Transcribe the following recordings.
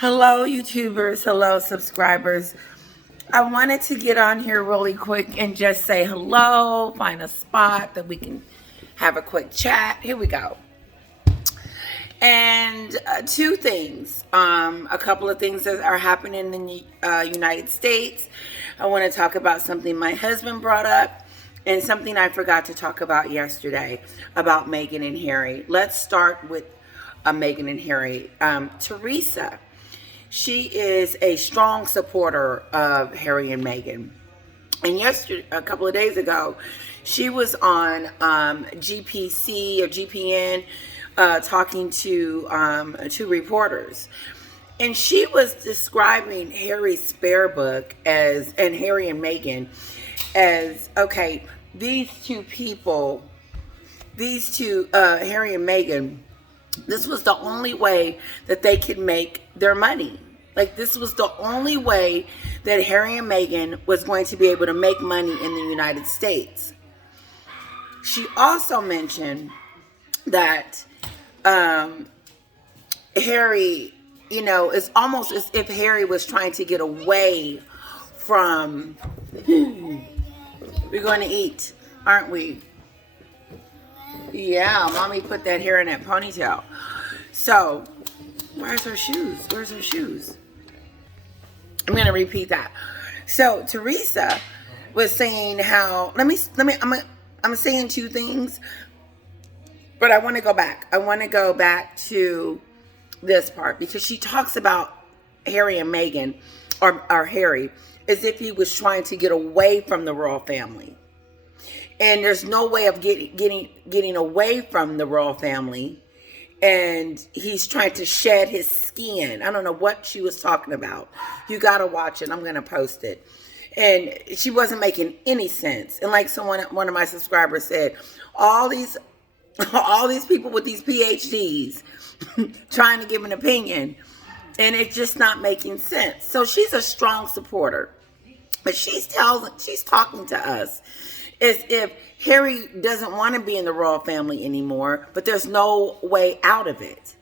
Hello, YouTubers. Hello, subscribers. I wanted to get on here really quick and just say hello, find a spot that we can have a quick chat. Here we go. And two things, a couple of things that are happening in the United States. I want to talk about something my husband brought up and something I forgot to talk about yesterday about Meghan and Harry. Let's start with Meghan and Harry. Teresa. She is a strong supporter of Harry and Meghan. And yesterday, a couple of days ago, she was on GPC or GPN talking to reporters. And she was describing Harry's spare book and Harry and Meghan as, okay, these two people, Harry and Meghan, this was the only way that they could make their money. Like, this was the only way that Harry and Meghan was going to be able to make money in the United States. She also mentioned that Harry, it's almost as if Harry was trying to get away from, we're going to eat, aren't we? Yeah, mommy put that hair in that ponytail. So, where's her shoes? Where's her shoes? I'm going to repeat that. So, Teresa was saying how, I'm saying two things, but I want to go back. I want to go back to this part because she talks about Harry and Meghan, or Harry, as if he was trying to get away from the royal family. And there's no way of getting away from the royal family. And he's trying to shed his skin. I don't know what she was talking about. You got to watch it. I'm going to post it. And she wasn't making any sense. And like one of my subscribers said, all these people with these PhDs trying to give an opinion. And it's just not making sense. So she's a strong supporter. But she's talking to us as if Harry doesn't want to be in the royal family anymore, but there's no way out of it.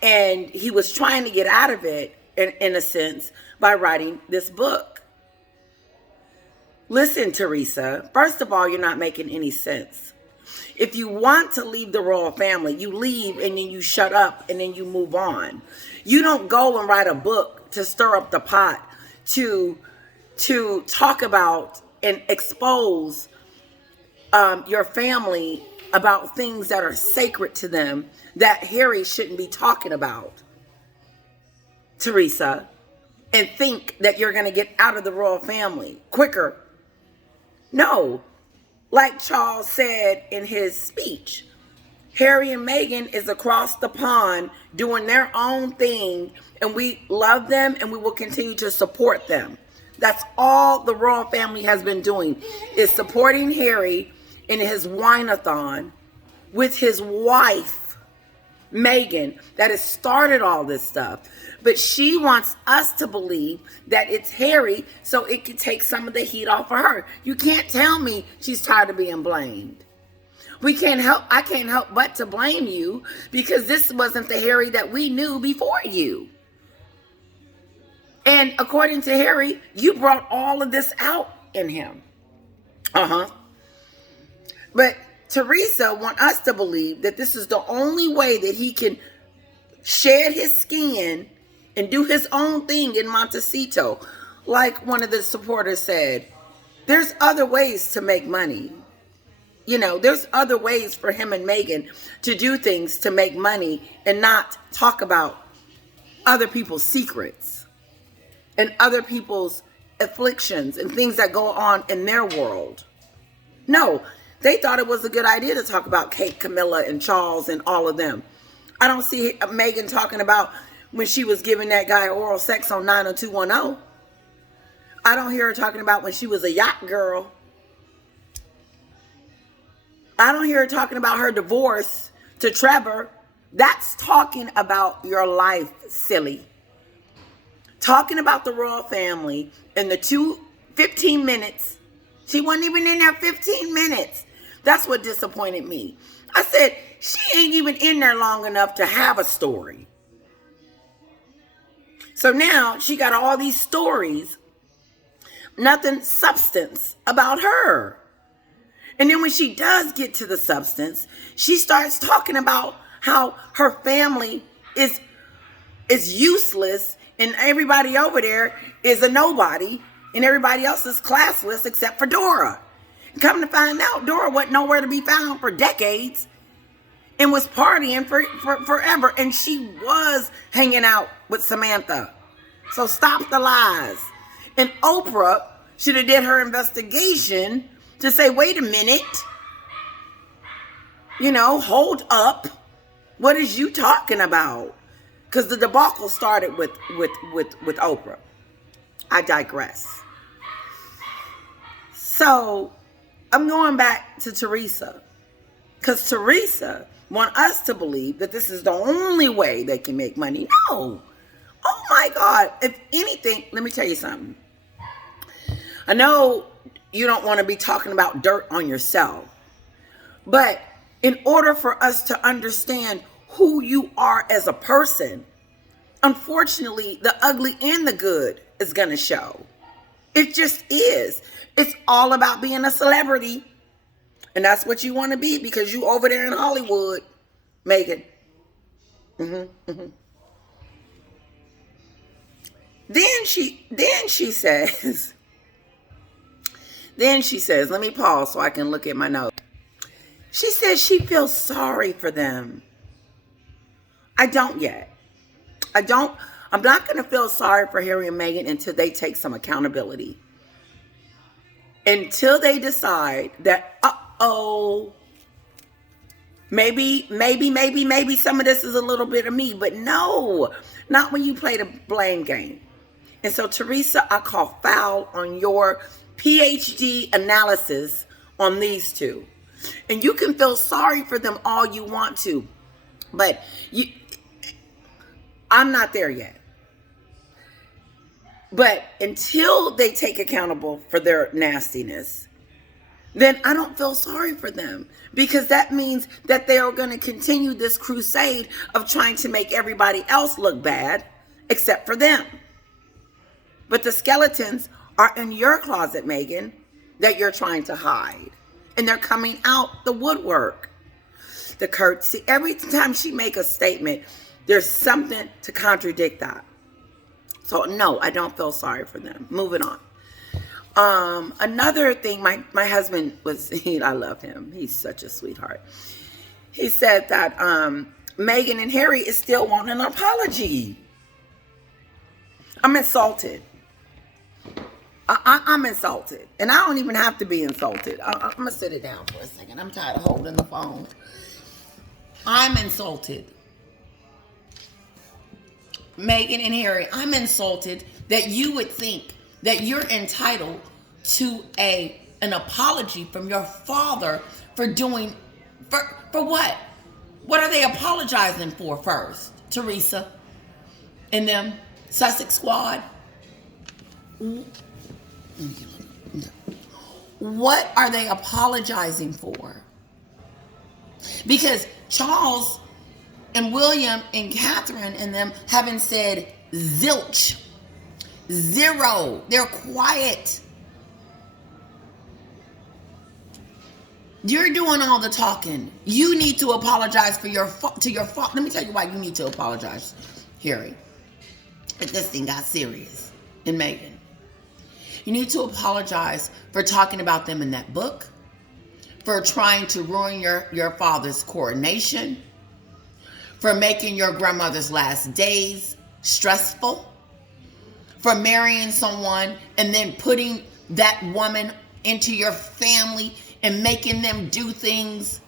And he was trying to get out of it, in a sense, by writing this book. Listen, Teresa, first of all, you're not making any sense. If you want to leave the royal family, you leave and then you shut up and then you move on. You don't go and write a book to stir up the pot, to talk about and expose your family about things that are sacred to them that Harry shouldn't be talking about, Teresa, and think that you're going to get out of the royal family quicker. No. Like Charles said in his speech, Harry and Meghan is across the pond doing their own thing, and we love them and we will continue to support them. That's all the royal family has been doing, is supporting Harry in his wine-a-thon with his wife, Meghan, that has started all this stuff. But she wants us to believe that it's Harry so it can take some of the heat off of her. You can't tell me she's tired of being blamed. I can't help but to blame you because this wasn't the Harry that we knew before you. And according to Harry, you brought all of this out in him. But Teresa wants us to believe that this is the only way that he can shed his skin and do his own thing in Montecito. Like one of the supporters said, there's other ways to make money. There's other ways for him and Meghan to do things to make money and not talk about other people's secrets and other people's afflictions and things that go on in their world. No, they thought it was a good idea to talk about Kate, Camilla, and Charles and all of them. I don't see Meghan talking about when she was giving that guy oral sex on 90210. I don't hear her talking about when she was a yacht girl. I don't hear her talking about her divorce to Trevor. That's talking about your life, silly. Talking about the royal family in the 15 minutes. She wasn't even in there 15 minutes. That's what disappointed me. I said, she ain't even in there long enough to have a story. So now she got all these stories, nothing substance about her. And then when she does get to the substance, she starts talking about how her family is useless and everybody over there is a nobody and everybody else is classless except for Dora. And come to find out, Dora wasn't nowhere to be found for decades and was partying for forever. And she was hanging out with Samantha. So stop the lies. And Oprah should have did her investigation to say, wait a minute, hold up. What is you talking about? Because the debacle started with Oprah. I digress. So I'm going back to Teresa. Because Teresa want us to believe that this is the only way they can make money. No. Oh my God. If anything, let me tell you something. I know you don't want to be talking about dirt on yourself. But in order for us to understand who you are as a person, unfortunately, the ugly and the good is going to show. It just is. It's all about being a celebrity. And that's what you want to be because you over there in Hollywood, Meghan. Then she says, let me pause so I can look at my notes. She says she feels sorry for them. I don't yet. I'm not going to feel sorry for Harry and Meghan until they take some accountability. Until they decide that, maybe some of this is a little bit of me, but no, not when you play the blame game. And so, Teresa, I call foul on your PhD analysis on these two. And you can feel sorry for them all you want to, but I'm not there yet. But until they take accountable for their nastiness, then I don't feel sorry for them because that means that they are going to continue this crusade of trying to make everybody else look bad except for them. But the skeletons are in your closet, Meghan, that you're trying to hide. And they're coming out the woodwork. The curtsy. Every time she make a statement, there's something to contradict that. So no, I don't feel sorry for them. Moving on. Another thing, my husband I love him. He's such a sweetheart. He said that Meghan and Harry is still wanting an apology. I'm insulted. I'm insulted. And I don't even have to be insulted. I'm going to sit it down for a second. I'm tired of holding the phone. I'm insulted. Meghan and Harry, I'm insulted that you would think that you're entitled to an apology from your father for doing, for what? What are they apologizing for first, Teresa? And them, Sussex Squad? What are they apologizing for? Because Charles and William and Catherine and them haven't said zilch, zero. They're quiet. You're doing all the talking. You need to apologize for your fault. Let me tell you why you need to apologize, Harry. If this thing got serious, and Meghan. You need to apologize for talking about them in that book, for trying to ruin your father's coronation, for making your grandmother's last days stressful, for marrying someone and then putting that woman into your family and making them do things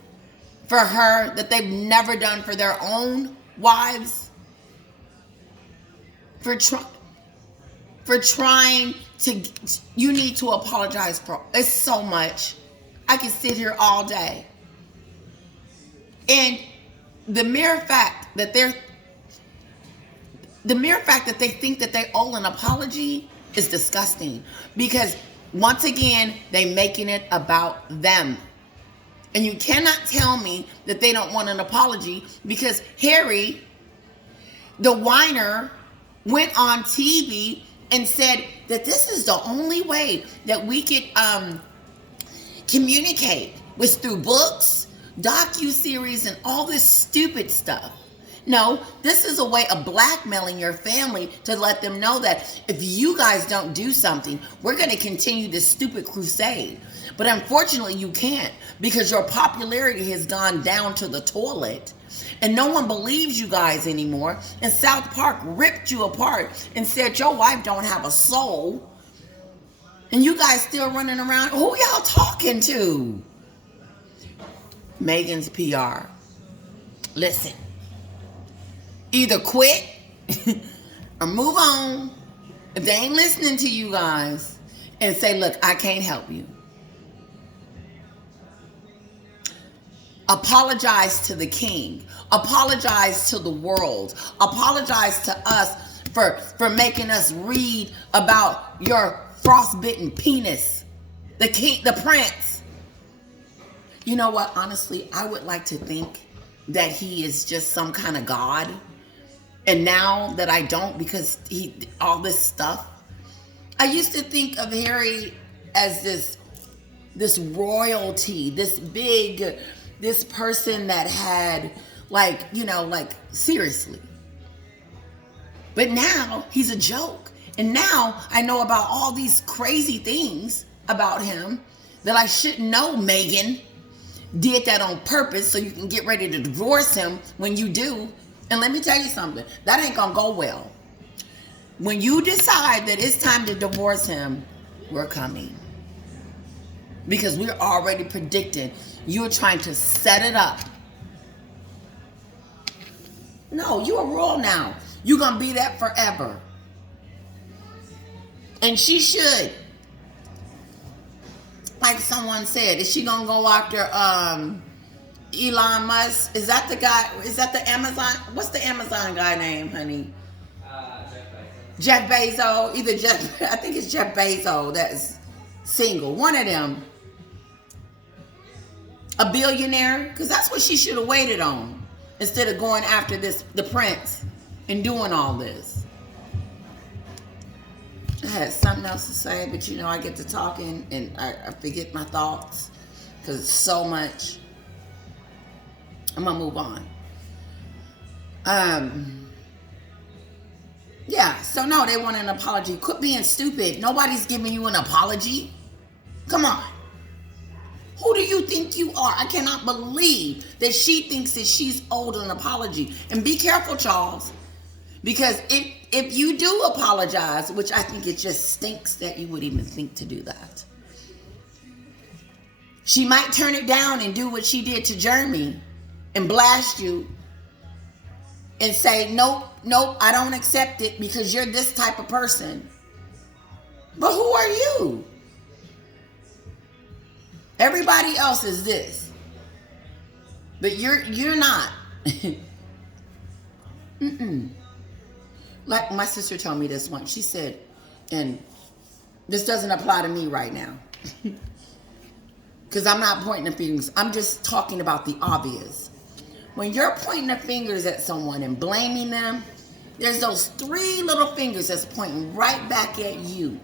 for her that they've never done for their own wives, for trying to, you need to apologize for, it's so much. I can sit here all day. And the mere fact that they think that they owe an apology is disgusting. Because once again, they making it about them. And you cannot tell me that they don't want an apology because Harry, the whiner, went on TV and said that this is the only way that we could communicate was through books, docu-series, and all this stupid stuff. No, this is a way of blackmailing your family to let them know that if you guys don't do something, we're going to continue this stupid crusade. But unfortunately, you can't, because your popularity has gone down to the toilet. And no one believes you guys anymore. And South Park ripped you apart and said your wife don't have a soul. And you guys still running around. Who y'all talking to? Meghan's PR. Listen. Either quit or move on if they ain't listening to you guys and say, look, I can't help you. Apologize to the king. Apologize to the world. Apologize to us for making us read about your frostbitten penis. The king, the prince. You know what? Honestly, I would like to think that he is just some kind of god. And now that I don't, because all this stuff, I used to think of Harry as this royalty, this person that had like seriously. But now he's a joke. And now I know about all these crazy things about him that I shouldn't know. Meghan did that on purpose so you can get ready to divorce him when you do. And let me tell you something, that ain't gonna go well. When you decide that it's time to divorce him, we're coming. Because we're already predicting you're trying to set it up. No, you're a royal now. You're gonna be that forever. And she should. Like someone said, is she gonna go after Elon Musk? Is that the guy? Is that the Amazon? What's the Amazon guy name, honey? Jeff Bezos. Either Jeff, I think it's Jeff Bezos that's single. One of them. A billionaire? Because that's what she should have waited on. Instead of going after the prince and doing all this. I had something else to say, but I get to talking and I forget my thoughts. Because it's so much. I'm going to move on. Yeah, so no, they want an apology. Quit being stupid. Nobody's giving you an apology. Come on. Who do you think you are? I cannot believe that she thinks that she's owed an apology. And be careful, Charles. Because if you do apologize, which I think it just stinks that you would even think to do that. She might turn it down and do what she did to Jeremy. And blast you and say, nope, I don't accept it because you're this type of person. But who are you? Everybody else is this. But you're not. Like my sister told me this once. She said, and this doesn't apply to me right now. Because I'm not pointing the fingers. I'm just talking about the obvious. When you're pointing the fingers at someone and blaming them, there's those 3 little fingers that's pointing right back at you.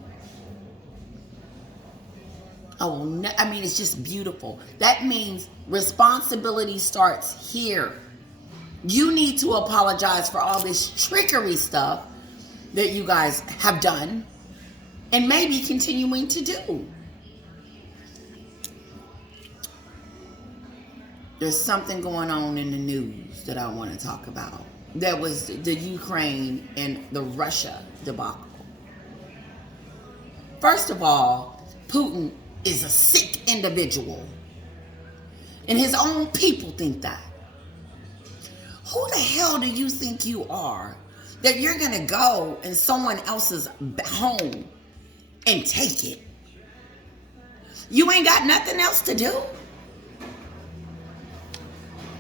It's just beautiful. That means responsibility starts here. You need to apologize for all this trickery stuff that you guys have done and maybe continuing to do. There's something going on in the news that I want to talk about. That was the Ukraine and the Russia debacle. First of all, Putin is a sick individual. And his own people think that. Who the hell do you think you are that you're going to go in someone else's home and take it? You ain't got nothing else to do?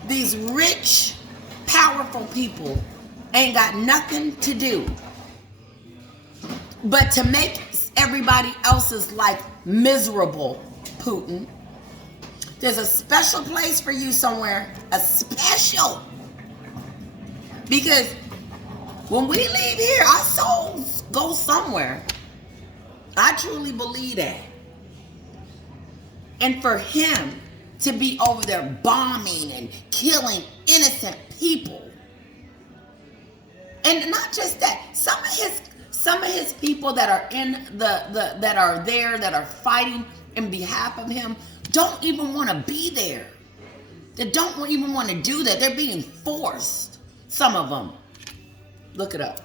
These rich, powerful people ain't got nothing to do but to make everybody else's life miserable, Putin. There's a special place for you somewhere, a special. Because When we leave here, our souls go somewhere. I truly believe that. And for him to be over there bombing and killing innocent people. And not just that, some of his people that are in that are there, that are fighting in behalf of him, don't even want to be there. They don't even want to do that. They're being forced. Some of them. Look it up.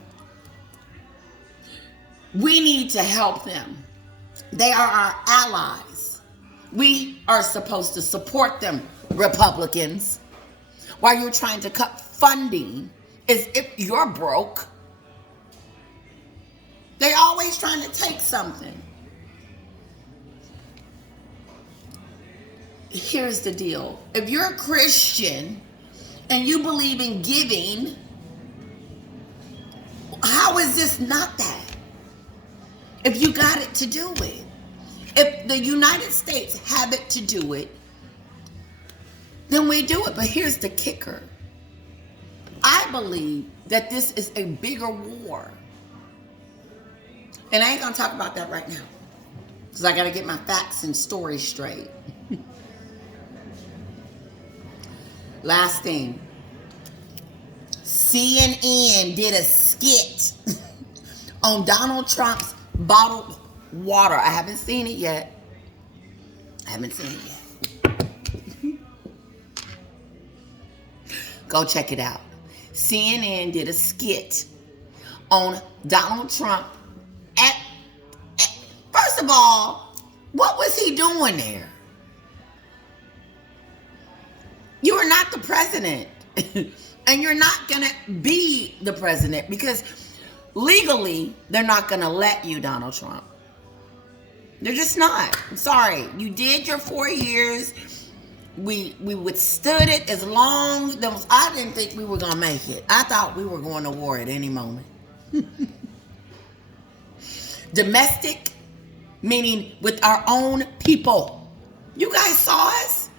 We need to help them. They are our allies. We are supposed to support them, Republicans. While you're trying to cut funding as if you're broke. They always trying to take something. Here's the deal. If you're a Christian and you believe in giving, how is this not that? If you got it to do it. If the United States have it to do it, then we do it. But here's the kicker. I believe that this is a bigger war. And I ain't going to talk about that right now. Because I got to get my facts and stories straight. Last thing. CNN did a skit on Donald Trump's bottled water. I haven't seen it yet. Go check it out. CNN did a skit on Donald Trump. First of all, what was he doing there? You are not the president. And you're not going to be the president because legally, they're not going to let you, Donald Trump. They're just not. I'm sorry. You did your 4 years. We withstood it as long as I didn't think we were going to make it. I thought we were going to war at any moment. Domestic, meaning with our own people. You guys saw us.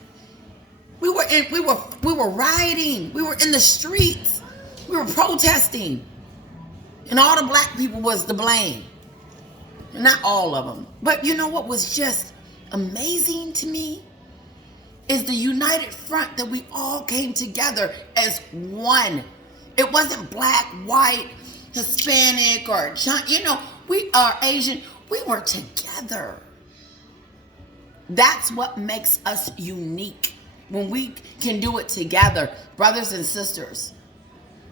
We were rioting. We were in the streets. We were protesting. And all the black people was to blame. Not all of them. But you know what was just amazing to me? Is the united front that we all came together as one. It wasn't black, white, Hispanic, or China. We are Asian. We were together. That's what makes us unique. When we can do it together, brothers and sisters.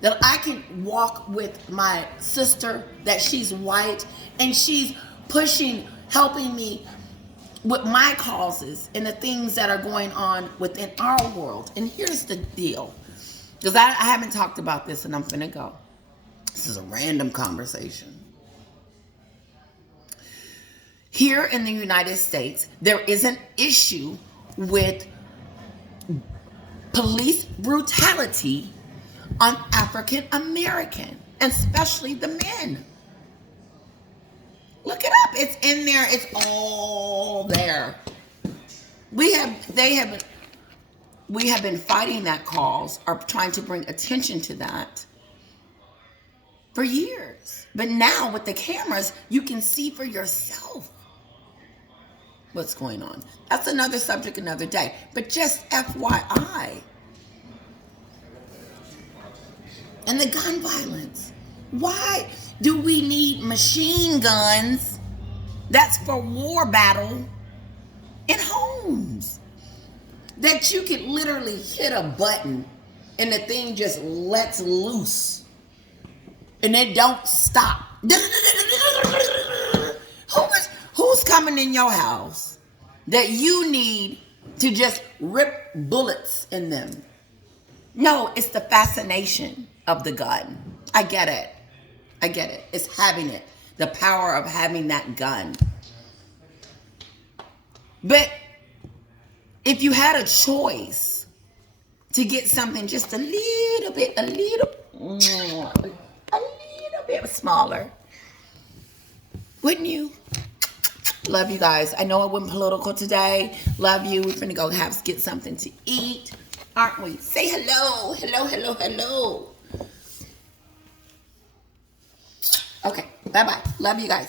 That I can walk with my sister, that she's white, and she's pushing, helping me with my causes and the things that are going on within our world. And here's the deal. Because I haven't talked about this and I'm finna go. This is a random conversation. Here in the United States, there is an issue with police brutality on African American, especially the men. Look it up. It's in there. It's all there. We have been fighting that cause or trying to bring attention to that for years. But now with the cameras, you can see for yourself what's going on. That's another subject another day. But just FYI. And the gun violence. Why do we need machine guns that's for war battle in homes? That you can literally hit a button and the thing just lets loose. And it don't stop. Who's coming in your house that you need to just rip bullets in them? No, it's the fascination of the gun. I get it. It's having it. The power of having that gun. But if you had a choice to get something just a little bit smaller, wouldn't you? Love you guys. I know it went political today. Love you. We're finna go get something to eat. Aren't we? Say hello. Hello. Okay, bye-bye. Love you guys.